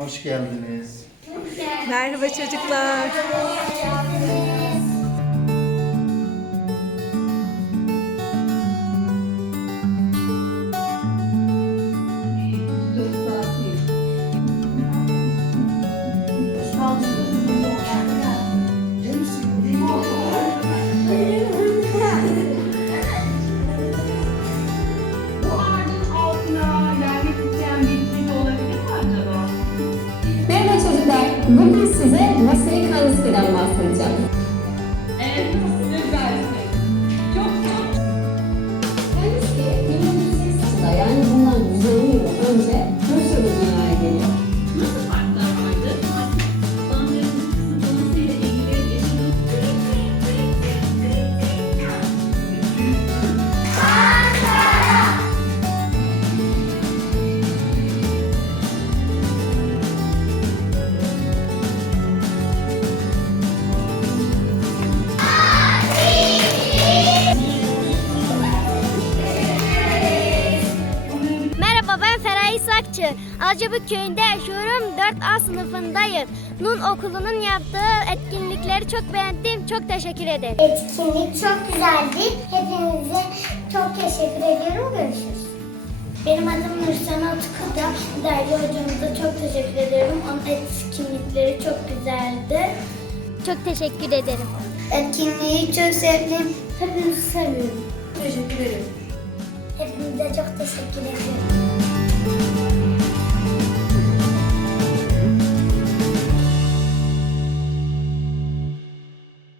Hoş geldiniz. Merhaba çocuklar. muito ben Feraye Sakçı. Alcabık köyünde yaşıyorum. 4A sınıfındayım. Nun okulunun yaptığı etkinlikleri çok beğendim. Çok teşekkür ederim. Etkinlik çok güzeldi. Hepinize çok teşekkür ediyorum. Görüşürüz. Benim adım Nursana Tukuda. Derya hocamıza çok teşekkür ediyorum. Onun etkinlikleri çok güzeldi. Çok teşekkür ederim. Etkinliği çok sevdim. Hepinizi seviyorum. Teşekkür ederim. Hepinize çok teşekkür ediyorum.